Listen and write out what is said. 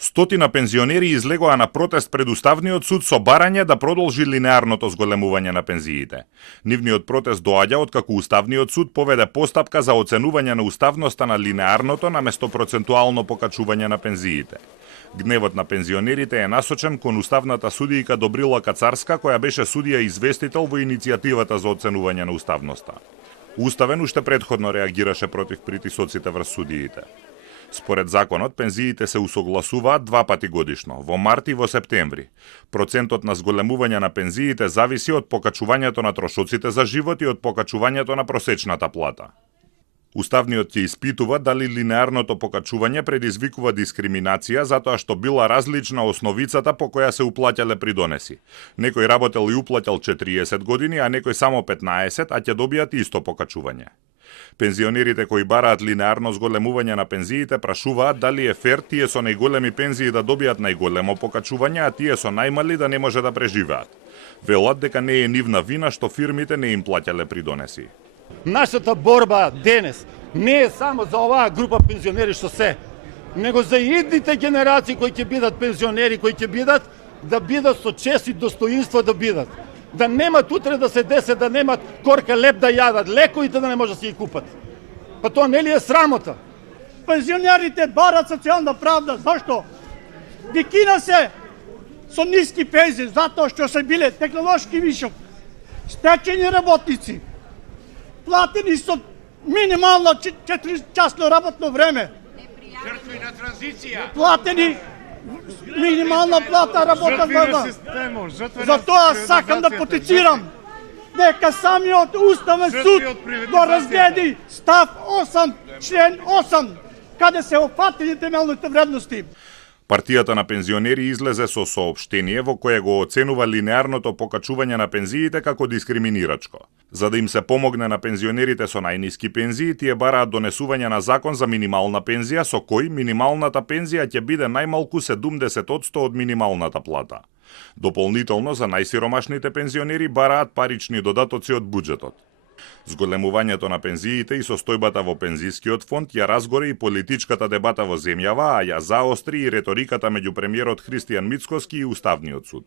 Стотина пензионери излегоа на протест пред Уставниот суд со барање да продолжи линеарното зголемување на пензиите. Нивниот протест доаѓа откако Уставниот суд поведе постапка за оценување на уставноста на линеарното наместо процентуално покачување на пензиите. Гневот на пензионерите е насочен кон уставната судијка Добрила Кацарска, која беше судија известител во иницијативата за оценување на уставноста. Уставен уште претходно реагираше против притисоците врз судиите. Според законот, пензиите се усогласуваат 2 пати годишно, во март и во септември. Процентот на зголемување на пензиите зависи од покачувањето на трошоците за живот и од покачувањето на просечната плата. Уставниот ќе испитува дали линеарното покачување предизвикува дискриминација затоа што била различна основицата по која се уплаќале придонеси. Некој работел и уплаќал 40 години, а некој само 15, а ќе добијат исто покачување. Пензионерите кои бараат линеарно зголемување на пензиите прашуваат дали е фер тие со најголеми пензии да добијат најголемо покачување, а тие со најмали да не може да преживеат. Велат дека не е нивна вина што фирмите не им плаќале придонеси. Нашата борба денес не е само за оваа група пензионери што се, него за идните генерации кои ќе бидат пензионери, кои ќе бидат да бидат со чест и достоинство да бидат. Да немат утре да се десе, да немат корка леп да јадат, лековите да не може да си ги купат. Па тоа нели е срамота? Пензионерите барат социјална правда. Зашто? Векина се со ниски пензии, затоа што се биле технолошки вишок, стечени работници, платени со минимално 4-часно работно време. Жртви на транзиција. Платени минимална плата работна време. Затоа сакам да потицирам дека самиот Уставен суд го разгледи став 8, член 8, каде се опфатени темелните вредности. Партијата на пензионери излезе со соопштение во кое го оценува линеарното покачување на пензиите како дискриминирачко. За да им се помогне на пензионерите со најниски пензии, тие бараат донесување на закон за минимална пензија со кој минималната пензија ќе биде најмалку 70% од минималната плата. Дополнително за најсиромашните пензионери бараат парични додатоци од буџетот. Зголемувањето на пензиите и состојбата во пензискиот фонд ја разгори и политичката дебата во земјава, а ја заостри и реториката меѓу премиерот Христијан Мицкоски и Уставниот суд.